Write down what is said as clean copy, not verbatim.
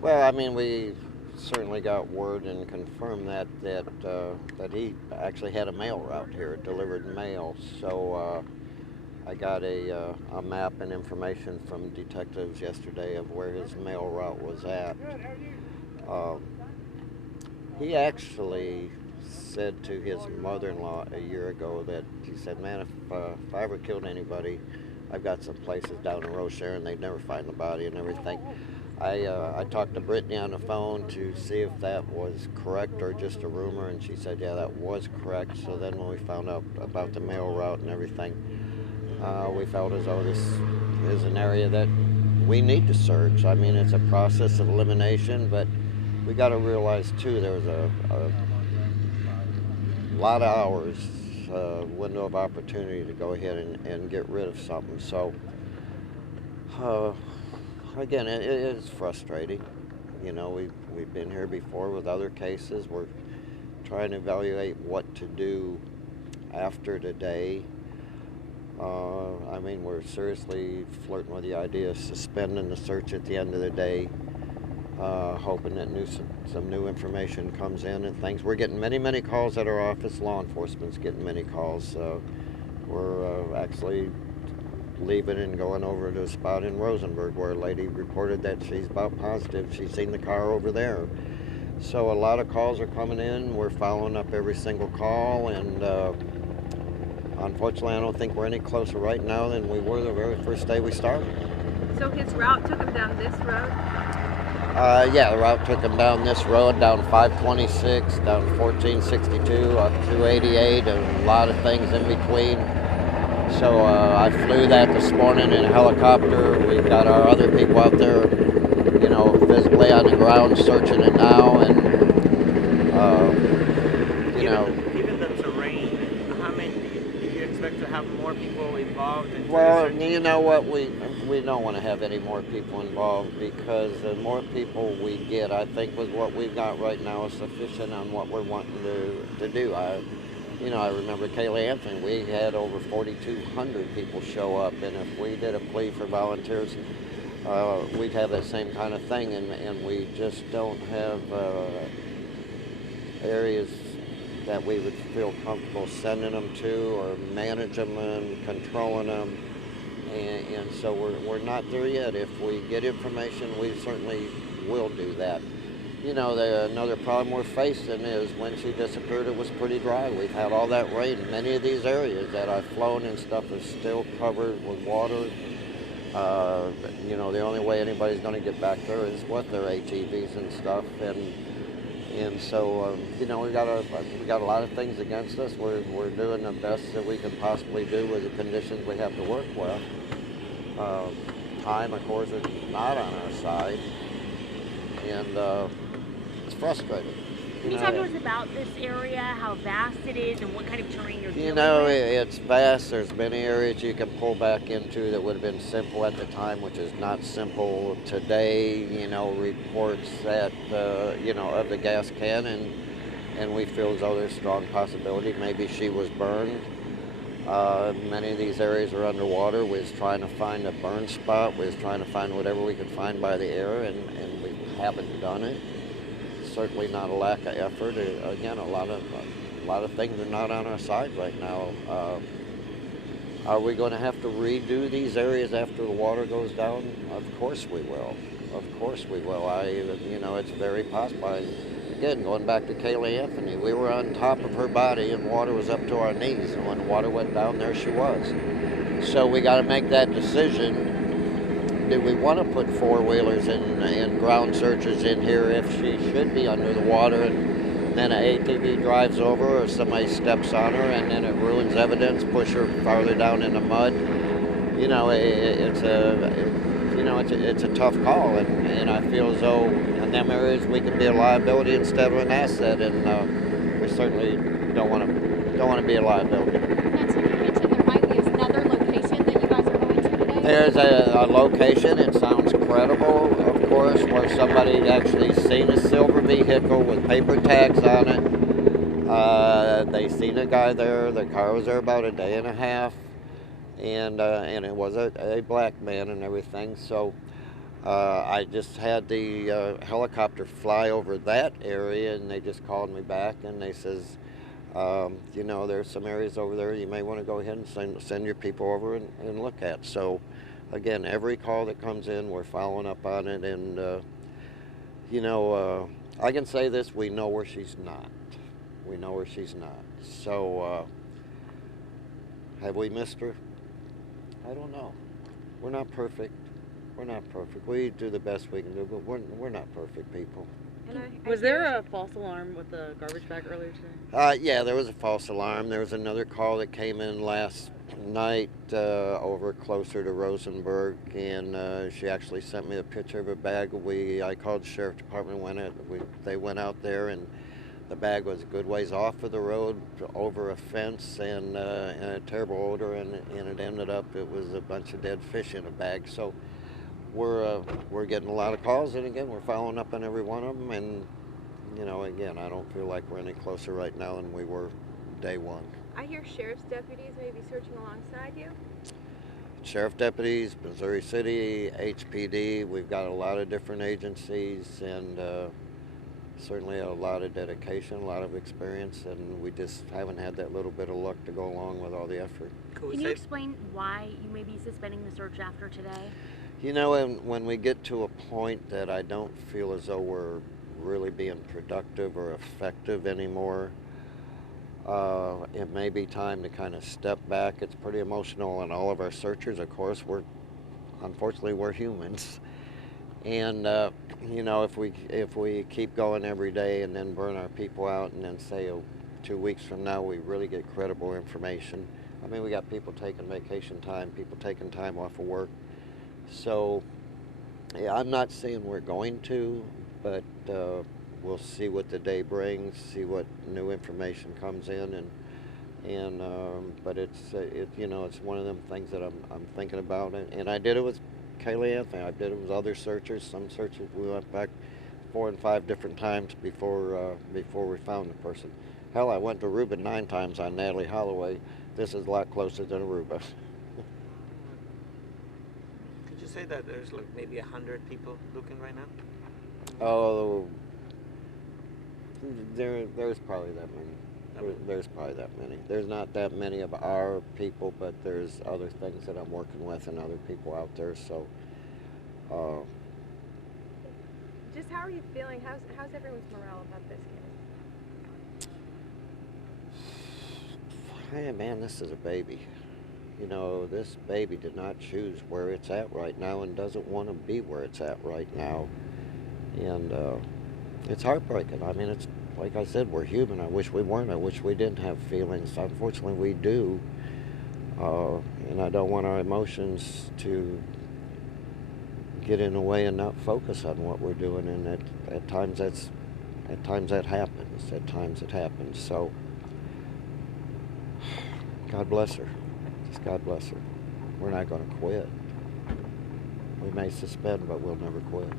Well, I mean, we certainly got word and confirmed that he actually had a mail route here, delivered mail. So I got a map and information from detectives yesterday of where his mail route was at. Um, he actually said to his mother-in-law a year ago that he said, "Man, if I ever killed anybody, I've got some places down in Rosharon. They'd never find the body and everything." I talked to Brittany on the phone to see if that was correct or just a rumor, and she said, yeah, that was correct. So then when we found out about the mail route and everything, we felt as though this is an area that we need to search. I mean, it's a process of elimination, but we got to realize too there was a lot of hours window of opportunity to go ahead and get rid of something. So uh, again, it is frustrating. You know, we've been here before with other cases. We're trying to evaluate what to do after today. I mean, we're seriously flirting with the idea of suspending the search at the end of the day, hoping that some new information comes in and things. We're getting many calls at our office. Law enforcement's getting many calls. We're actually leaving and going over to a spot in Rosenberg where a lady reported that she's about positive she's seen the car over there. So a lot of calls are coming in. We're following up every single call, and unfortunately I don't think we're any closer right now than we were the very first day we started. So his route took him down this road? Yeah, the route took him down this road, down 526, down 1462, up 288, and a lot of things in between. So I flew that this morning in a helicopter. We've got our other people out there, you know, physically on the ground searching it now, and Given the terrain, how many do you expect to have more people involved in well, research? you know what, we don't want to have any more people involved, because the more people we get, I think with what we've got right now is sufficient on what we're wanting to do. I remember Kaylee Anthony, we had over 4,200 people show up, and if we did a plea for volunteers, we'd have that same kind of thing, and we just don't have areas that we would feel comfortable sending them to, or manage them and controlling them, and so we're not there yet. If we get information, we certainly will do that. You know, another problem we're facing is when she disappeared, it was pretty dry. We've had all that rain. Many of these areas that I've flown and stuff is still covered with water. The only way anybody's going to get back there is with their ATVs and stuff. And so, we got a lot of things against us. We're doing the best that we can possibly do with the conditions we have to work with. Time, of course, is not on our side. And it's frustrating. Can you talk to us about this area, how vast it is, and what kind of terrain you're dealing with? It's vast. There's many areas you can pull back into that would have been simple at the time, which is not simple today. Reports that, of the gas can, and we feel as though there's strong possibility maybe she was burned. Many of these areas are underwater. We're trying to find a burn spot. We're trying to find whatever we can find by the air, and we haven't done it. Certainly not a lack of effort. Again, a lot of things are not on our side right now. Are we going to have to redo these areas after the water goes down? Of course we will. Of course we will. It's very possible. Again, going back to Kaylee Anthony, we were on top of her body and water was up to our knees. And when water went down, there she was. So we got to make that decision. Do we want to put four-wheelers and ground searches in here if she should be under the water, and then an ATV drives over or somebody steps on her and then it ruins evidence, push her farther down in the mud? It's a tough call, and I feel as though in them areas we can be a liability instead of an asset, and we certainly don't want to be a liability. Nancy, you mentioned there might be another location that you guys are going to today. There's a location, it sounds credible, of course, where somebody actually seen a silver vehicle with paper tags on it. They seen a guy there. The car was there about a day and a half, and it was a black man and everything. So I just had the helicopter fly over that area, and they just called me back, and they says, you know, there's some areas over there you may want to go ahead and send your people over and look at. So, again, every call that comes in, we're following up on it, and you know, I can say this: we know where she's not. We know where she's not. So, have we missed her? I don't know. We're not perfect. We're not perfect. We do the best we can do, but we're not perfect people. And Was there a false alarm with the garbage bag earlier today? Yeah, there was a false alarm. There was another call that came in last night over closer to Rosenberg, and she actually sent me a picture of a bag. I called the sheriff department. They went out there, and the bag was a good ways off of the road, over a fence, and a terrible odor, and it ended up it was a bunch of dead fish in a bag. So we're getting a lot of calls, and again, we're following up on every one of them, and you know, again, I don't feel like we're any closer right now than we were day one. I hear sheriff's deputies may be searching alongside you. Sheriff deputies, Missouri City, HPD, we've got a lot of different agencies, and certainly a lot of dedication, a lot of experience, and we just haven't had that little bit of luck to go along with all the effort. Can you explain why you may be suspending the search after today? You know, when we get to a point that I don't feel as though we're really being productive or effective anymore, it may be time to kind of step back. It's pretty emotional, and all of our searchers, of course, unfortunately we're humans, and you know, if we keep going every day and then burn our people out, and then say 2 weeks from now we really get credible information. I mean, we got people taking vacation time, people taking time off of work. So, yeah, I'm not saying we're going to, but we'll see what the day brings, see what new information comes in, but it's you know, it's one of them things that I'm thinking about, and I did it with Kaylee Anthony. I did it with other searchers. Some searchers we went back 4 and 5 different times before we found the person. Hell, I went to Aruba 9 times on Natalie Holloway. This is a lot closer than Aruba. Say that there's like maybe 100 people looking right now? Oh, there's probably that many. There's probably that many. There's not that many of our people, but there's other things that I'm working with and other people out there. So, Just how are you feeling? How's everyone's morale about this case? Hey man, this is a baby. You know, this baby did not choose where it's at right now and doesn't want to be where it's at right now. And it's heartbreaking. I mean, it's like I said, we're human. I wish we weren't. I wish we didn't have feelings. Unfortunately, we do. And I don't want our emotions to get in the way and not focus on what we're doing. And at times that happens. At times it happens. So, God bless her. God bless her. We're not going to quit. We may suspend, but we'll never quit.